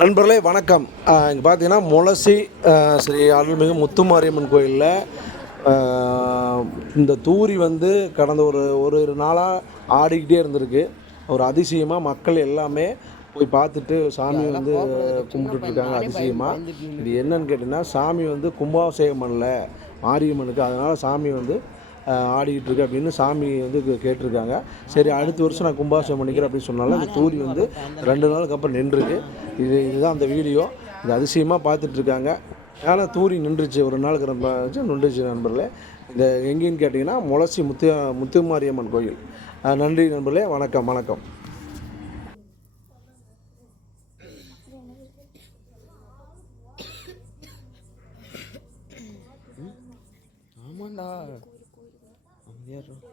நண்பர்களே வணக்கம். இங்கே பார்த்தீங்கன்னா முளசி ஸ்ரீ அருள்மிகு முத்துமாரியம்மன் கோயிலில் இந்த தூரி வந்து கடந்த ஒரு ஒரு நாளாக ஆடிக்கிட்டே இருந்திருக்கு. ஒரு அதிசயமாக மக்கள் எல்லாமே போய் பார்த்துட்டு சாமி வந்து கும்பிட்டுட்ருக்காங்க அதிசயமாக. இது என்னன்னு கேட்டிங்கன்னா, சாமி வந்து கும்பாபிஷேகம் பண்ணல மாரியம்மனுக்கு, அதனால் சாமி வந்து ஆடிக்கிட்டு இருக்கு அப்படின்னு சாமி வந்து கேட்டிருக்காங்க. சரி, அடுத்த வருஷம் நான் கும்பாபிஷேகம் பண்ணிக்கிறேன் அப்படின்னு சொன்னாலும் அந்த தூரி வந்து 2 நாளுக்கு அப்புறம் நின்றுருக்கு. இதுதான் அந்த வீடியோ. இது அதிசயமாக பார்த்துட்ருக்காங்க. ஏன்னா தூரி நின்றுச்சு, ஒரு நாளுக்கு ரொம்ப நின்றுச்சு நண்பர்களே. இந்த எங்கேன்னு கேட்டிங்கன்னா முளசி முத்துமாரியம்மன் கோயில். நன்றி நண்பர்களே, வணக்கம் வணக்கம். ஆமாண்டா அமைதியா